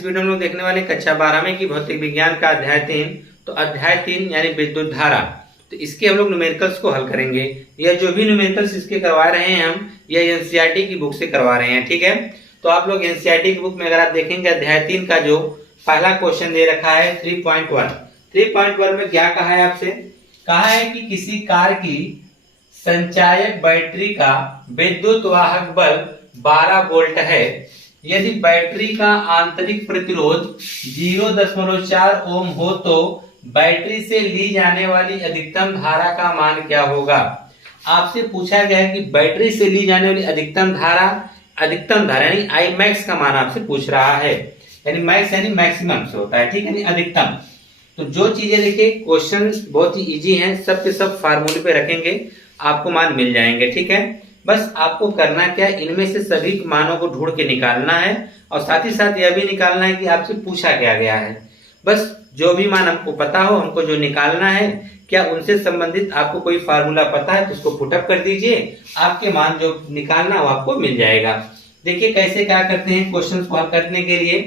इस वीडियो में लोग देखने वाले कक्षा 12 में की भौतिक विज्ञान का अध्याय 3। तो अध्याय 3 यानी विद्युत धारा, तो इसके हम लोग न्यूमेरिकल्स को हल करेंगे। यह जो भी न्यूमेरिकल्स इसके करवा रहे हैं हम, यह एनसीईआरटी की बुक से करवा रहे हैं, ठीक है। तो आप लोग एनसीईआरटी की बुक में अगर आप देखेंगे अध्याय 3 का जो पहला क्वेश्चन दे रखा है 3.1 में क्या कहा है आपसे, कहा है कि किसी कार की संचायक बैटरी का विद्युत वाहक बल 12 वोल्ट है। यदि बैटरी का आंतरिक प्रतिरोध 0.4 ओम हो तो बैटरी से ली जाने वाली अधिकतम धारा का मान क्या होगा। आपसे पूछा गया है कि बैटरी से ली जाने वाली अधिकतम धारा यानी आई मैक्स का मान आपसे पूछ रहा है। यानी मैक्स यानी मैक्सिमम से होता है, ठीक है, यानी अधिकतम। तो जो चीजें देखिए क्वेश्चन बहुत ही इजी हैं, सब के सब फार्मूले पे रखेंगे, आपको मान मिल जाएंगे, ठीक है। बस आपको करना क्या, इनमें से सभी मानों को ढूंढ के निकालना है और साथ ही साथ यह भी निकालना है कि आपसे पूछा क्या गया है। बस जो भी मान हमको पता हो, हमको जो निकालना है, क्या उनसे संबंधित आपको कोई फार्मूला पता है तो उसको पुटअप कर दीजिए, आपके मान जो निकालना वो आपको मिल जाएगा। देखिए कैसे क्या करते हैं क्वेश्चन को हल करने के लिए।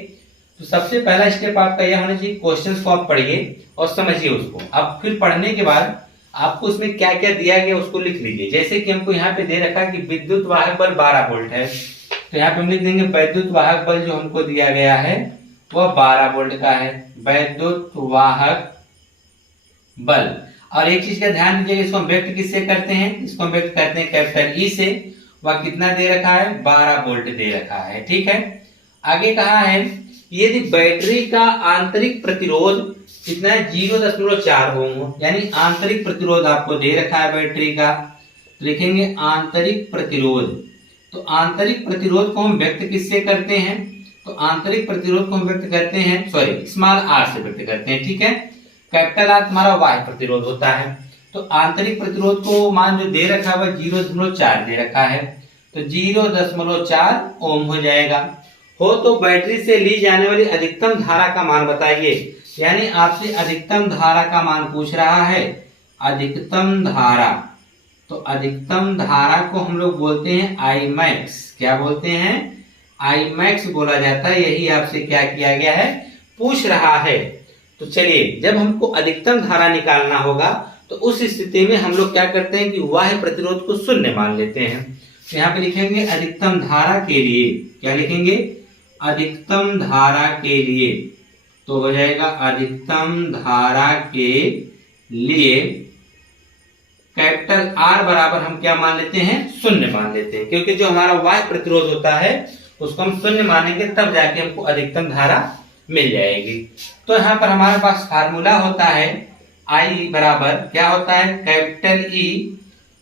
तो सबसे पहला स्टेप आपका यह होना चाहिए, क्वेश्चन को आप पढ़िए और समझिए उसको। अब फिर पढ़ने के बाद आपको उसमें क्या क्या दिया गया उसको लिख लीजिए। जैसे कि हमको यहाँ पे दे रखा है कि विद्युत वाहक बल 12 वोल्ट है, तो यहाँ पे हम लिख देंगे विद्युत वाहक बल जो हमको दिया गया है वह 12 वोल्ट का है, विद्युत वाहक बल। और एक चीज का ध्यान दीजिएगा, इसको हम व्यक्त किससे करते हैं, इसको हम व्यक्त करते हैं कैपिटल ई से। वह कितना दे रखा है, 12 वोल्ट दे रखा है, ठीक है। आगे कहा है यदि बैटरी का आंतरिक प्रतिरोध कितना है, 0.4 ओम, यानी आंतरिक प्रतिरोध आपको दे रखा है बैटरी का, तो लिखेंगे आंतरिक प्रतिरोध। तो आंतरिक प्रतिरोध को हम व्यक्त किससे करते हैं, तो आंतरिक प्रतिरोध को हम व्यक्त करते हैं स्मॉल आर से व्यक्त करते हैं, ठीक है। कैपिटल आर तुम्हारा बाह्य प्रतिरोध होता है। तो आंतरिक प्रतिरोध को मान जो दे रखा है 0.4 दे रखा है, तो 0.4 ओम हो जाएगा। हो तो बैटरी से ली जाने वाली अधिकतम धारा का मान बताइए। यानी आपसे अधिकतम धारा का मान पूछ रहा है, अधिकतम धारा। तो अधिकतम धारा को हम लोग बोलते हैं आई मैक्स। क्या बोलते हैं, आई मैक्स बोला जाता है। यही आपसे क्या किया गया है, पूछ रहा है। तो चलिए, जब हमको अधिकतम धारा निकालना होगा तो उस स्थिति में हम लोग क्या करते हैं कि बाह्य प्रतिरोध को शून्य मान लेते हैं। तो यहाँ पे लिखेंगे अधिकतम धारा के लिए, क्या लिखेंगे, अधिकतम धारा के लिए। तो हो जाएगा अधिकतम धारा के लिए कैपिटल आर बराबर हम क्या मान लेते हैं, शून्य मान लेते हैं। क्योंकि जो हमारा बाह्य प्रतिरोध होता है उसको हम शून्य मानेंगे, तब जाके हमको अधिकतम धारा मिल जाएगी। तो यहाँ पर हमारे पास फार्मूला होता है आई बराबर क्या होता है, कैपिटल ई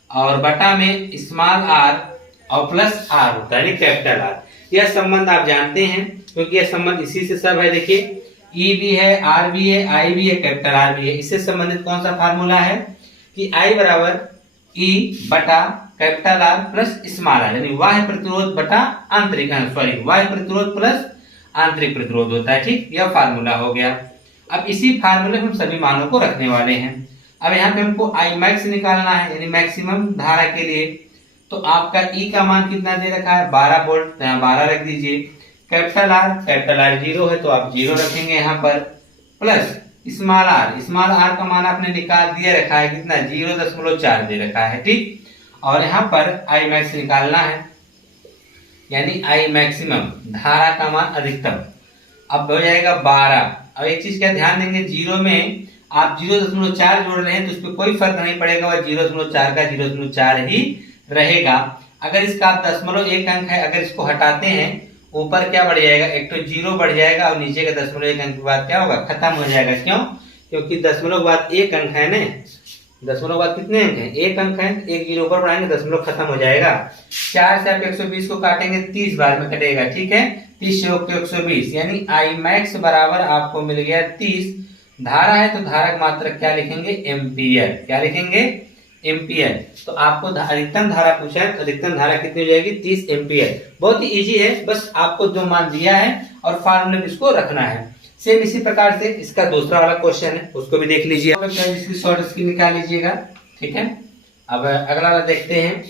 और बटा में स्मॉल आर और प्लस आर होता है, कैपिटल आर। यह संबंध आप जानते हैं क्योंकि यह संबंध इसी से सब है। देखिए ई भी है, आर भी है, आई भी है, कैपिटल आर भी है। इससे संबंधित कौन सा फार्मूला है कि आई बराबर ई बटा capital R plus small r, यानी बाह्य प्रतिरोध बटा आंतरिक बाह्य प्रतिरोध प्लस आंतरिक प्रतिरोध होता है, ठीक। यह फार्मूला हो गया। अब इसी फार्मूले में हम सभी मानों को रखने वाले हैं। अब यहाँ पे हमको आई मैक्स निकालना है, यानी मैक्सिमम धारा के लिए। तो आपका ई का मान कितना दे रखा है, 12 वोल्ट, तो यहाँ 12 रख दीजिए। कैपिटल आर 0 है तो आप 0 रखेंगे यहाँ पर, प्लस स्मॉल आर का मान आपने निकाल दिया रखा है कितना, 0.4 दे रखा है, ठीक। और यहाँ पर आई मैक्स निकालना है, यानी आई मैक्सिमम धारा का मान अधिकतम। अब हो जाएगा 12। अब एक चीज का ध्यान देंगे, 0 में आप 0.4 जोड़ रहे हैं तो उस पर कोई फर्क नहीं पड़ेगा, वह 0.4 का 0.4 ही रहेगा। अगर इसका आप 0.1 अंक है, अगर इसको हटाते हैं ऊपर क्या बढ़ जाएगा, एक तो 0 बढ़ जाएगा और नीचे का 0.1 अंक के बाद क्या होगा, खत्म हो जाएगा। क्यों, क्योंकि 0.1 अंक है ना, 0.1 कितने अंक है, 1 अंक है, एक 0 ऊपर बढ़ाएंगे 0 खत्म हो जाएगा। 4 से आप 120 को काटेंगे 30 बार में कटेगा, ठीक है। 30 से 120 यानी आई मैक्स बराबर आपको मिल गया 30। धारा है तो धारक मात्रक क्या लिखेंगे, एम्पियर। क्या लिखेंगे, एम्पियर। तो आपको अधिकतम धारा पूछा है तो अधिकतम धारा कितनी हो जाएगी, 30 एम्पियर। बहुत ही इजी है, बस आपको जो मान दिया है और फार्मूले में इसको रखना है। सेम इसी प्रकार से इसका दूसरा वाला क्वेश्चन है, उसको भी देख लीजिए, इसकी शॉर्ट स्क्रीन निकाल लीजिएगा, ठीक है। अब अगला वाला देखते हैं।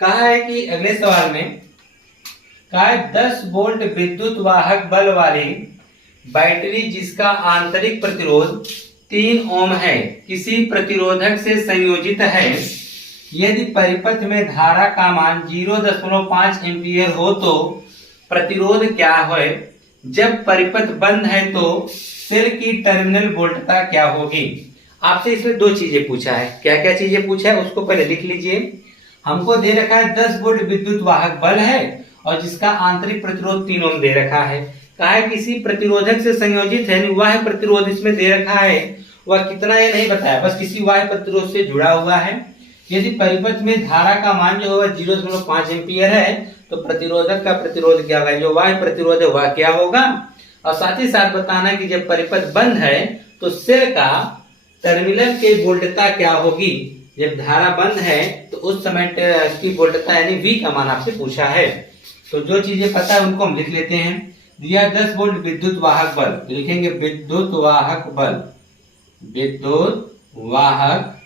कहा है कि अगले सवाल में का 10 वोल्ट विद्युत वाहक बल वाली बैटरी जिसका आंतरिक प्रतिरोध 3 ओम है किसी प्रतिरोधक से संयोजित है। यदि परिपथ में धारा का मान 0.5 एम्पीयर हो तो प्रतिरोध क्या है। जब परिपथ बंद है तो सेल की टर्मिनल वोल्टता क्या होगी। आपसे इसमें दो चीजें पूछा है। क्या क्या चीजें पूछा है उसको पहले लिख लीजिए। हमको दे रखा है 10 वोल्ट विद्युत वाहक बल है और जिसका आंतरिक प्रतिरोध 3 ओम दे रखा है। कहा है किसी प्रतिरोधक से संयोजित है, वह प्रतिरोध इसमें दे रखा है, वह कितना ये नहीं बताया, बस किसी वाह्य प्रतिरोध से जुड़ा हुआ है। यदि परिपथ में धारा का मान जो होगा 0.5 एम्पीयर है तो प्रतिरोधक का प्रतिरोध क्या होगा, जो वाह्य प्रतिरोध है वह क्या होगा। और साथ ही साथ बताना कि जब परिपथ बंद है तो सेल का टर्मिनल के वोल्टता क्या होगी। जब धारा बंद है तो उस समय की वोल्टता यानी V का मान आपसे पूछा है। तो जो चीजें पता है उनको हम लिख लेते हैं। दिया 10 वोल्ट विद्युत वाहक बल, तो लिखेंगे विद्युत वाहक बल, विद्युत वाहक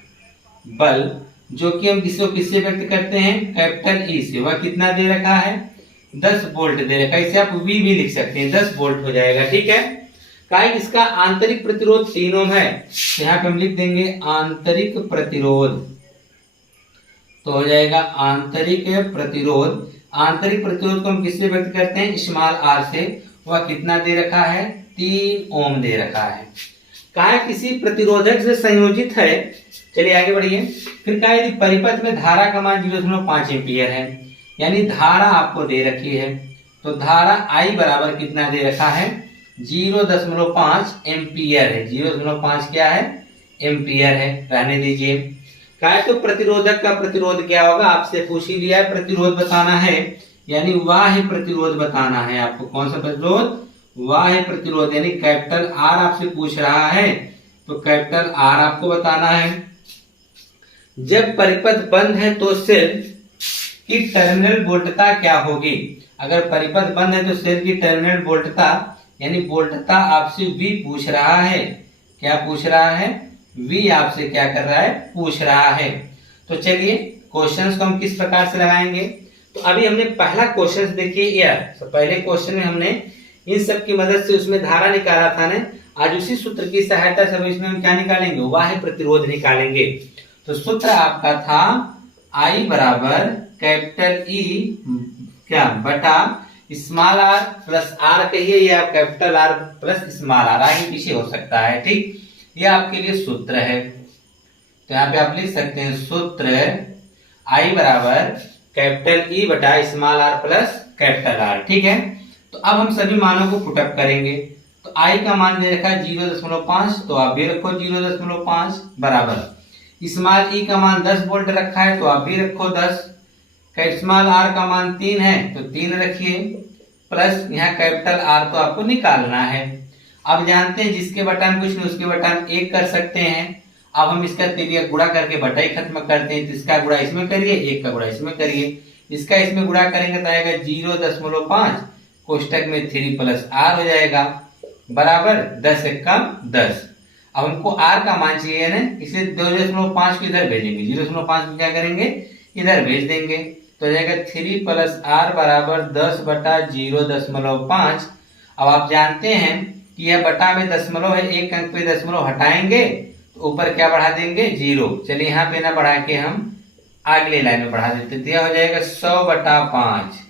बल जो कि हम किससे व्यक्त करते हैं, कैपिटल E से। वह कितना दे रखा है, 10 वोल्ट दे रखा है। इसे आप V भी लिख सकते हैं, 10 वोल्ट हो जाएगा। ठीक है। काहे इसका आंतरिक प्रतिरोध 3 ओम है, यहाँ पे हम लिख देंगे आंतरिक प्रतिरोध, तो हो जाएगा आंतरिक प्रतिरोध। आंतरिक प्रतिरोध को हम किससे व्यक्त करते हैं, स्मॉल r से। वह कितना दे रखा है, 3 ओम दे रखा है। कहा किसी प्रतिरोधक से संयोजित है। चलिए आगे बढ़िए। फिर कहा यदि परिपथ में धारा का मान 0.5 एम्पीयर है, यानी धारा आपको दे रखी है, तो धारा I बराबर कितना दे रखा है, 0.5 एम्पीयर है। 0.5 क्या है, एम्पीयर है, रहने दीजिए। कहा तो प्रतिरोधक का प्रतिरोध क्या होगा, आपसे पूछ ही लिया है, प्रतिरोध बताना है, यानी बाह्य प्रतिरोध बताना है आपको। कौन सा प्रतिरोध, बाह्य प्रतिरोध, यानी कैपिटल R आपसे पूछ रहा है तो कैपिटल R आपको बताना है। जब परिपथ बंद है तो सेल की टर्मिनल वोल्टता क्या होगी। अगर परिपथ बंद है तो सेल की टर्मिनल वोल्टता यानी वोल्टता आपसे V पूछ रहा है। क्या पूछ रहा है, V आपसे क्या कर रहा है, पूछ रहा है। तो चलिए क्वेश्चंस को हम किस प्रकार से लगाएंगे। तो अभी हमने पहला क्वेश्चन देखिए यार, तो पहले क्वेश्चन में हमने इन सब की मदद से उसमें धारा निकाला था ना। आज उसी सूत्र की सहायता से इसमें हम क्या निकालेंगे, बाह्य प्रतिरोध निकालेंगे। तो सूत्र आपका था I बराबर कैपिटल E क्या बटा स्मॉल r प्लस r कहिए या capital R plus small r, आगे पीछे हो सकता है। ठीक, यह आपके लिए सूत्र है। तो यहाँ पे आप लिख सकते हैं सूत्र I बराबर कैपिटल E बटा small r plus capital R। ठीक है। तो अब हम सभी मानों को पुटअप करेंगे। तो I का मान दे रखा है 0.5, तो आप भी रखो 0.5 बराबर स्मॉल E का मान 10 वोल्ट रखा है तो आप भी रखो 10। स्मॉल R का मान 3 है तो 3 रखिए, प्लस यहाँ कैपिटल R तो आपको निकालना है। अब जानते हैं जिसके बटा हम कुछ नहीं उसके बटा हम 1 कर सकते हैं। अब हम इसका तिरिया गुणा करके बटा ही खत्म करते हैं। तो इसका गुणा इसमें करिए, 1 का गुणा इसमें करिए, इसका इसमें गुणा करेंगे तो आएगा 0.5 कोष्टक में 3 प्लस R हो जाएगा बराबर 10 1 कम 10। अब हमको R का मान चाहिए ना, इसे 2.5 को इधर भेजेंगे, 0.5 को क्या करेंगे, इधर भेज देंगे। तो हो जाएगा 3 प्लस R बराबर 10 बटा 0.5। अब आप जानते हैं कि यह बटा में दशमलव है, एक अंक पे दशमलव हटाएंगे तो ऊपर क्या बढ़ा देंगे, 0। चलिए यहाँ पे ना बढ़ा के हम अगले लाइन में बढ़ा देते, तो यह हो जाएगा 100/5।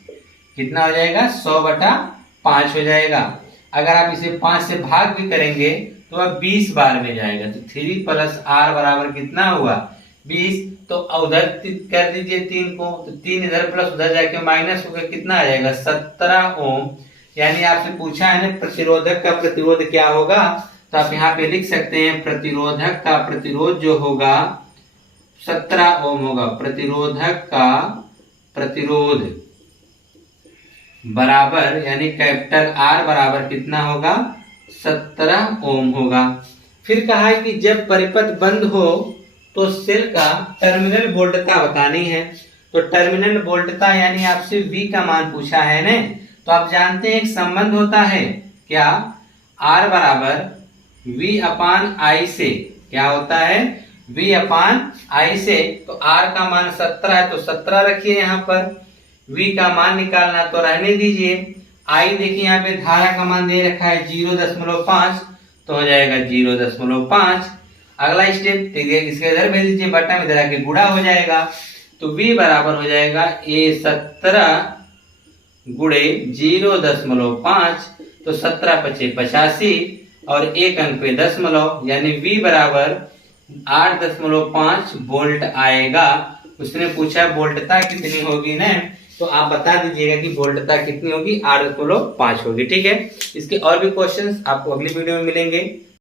कितना हो जाएगा, 100/5 हो जाएगा। अगर आप इसे 5 से भाग भी करेंगे तो अब 20 बार में जाएगा। तो 3 प्लस R बराबर कितना हुआ, 20। तो उधर कर दीजिए 3 को, तो 3 इधर प्लस उधर जाके माइनस होगा, कितना आ जाएगा 17 ओम। यानी आपसे पूछा है ना प्रतिरोधक का प्रतिरोध क्या होगा, तो आप यहाँ पे लिख सकते हैं प्रतिरोधक का प्रतिरोध जो होगा 17 ओम होगा। प्रतिरोधक का प्रतिरोध बराबर यानी कैपिटल R बराबर कितना होगा, 17 ओम होगा। फिर कहा है कि जब परिपथ बंद हो तो सेल का टर्मिनल वोल्टता बतानी है। तो टर्मिनल वोल्टता यानी आपसे V का मान पूछा है ना, तो आप जानते हैं एक संबंध होता है क्या, R बराबर V/I से। क्या होता है, V/I से। तो R का मान 17 है तो 17 रखिए यहाँ पर। V का मान निकालना, तो रहने दीजिए। I देखिए यहाँ पे धारा का मान दे रखा है 0.5, तो हो जाएगा 0.5। अगला स्टेप देखिए, इसके इधर भेज दीजिए बट्टा में, इधर आके गुणा हो जाएगा। तो V बराबर हो जाएगा A17 गुणे 0.5, तो 17 पचे 85 और एक अंक पे दशमलव, यानी V बराबर 8.5 वोल्ट आएगा। उसने पूछा वोल्टता कितनी होगी ना, तो आप बता दीजिएगा कि वोल्टता कितनी होगी, 8.5 होगी। ठीक है, इसके और भी क्वेश्चंस आपको अगली वीडियो में मिलेंगे।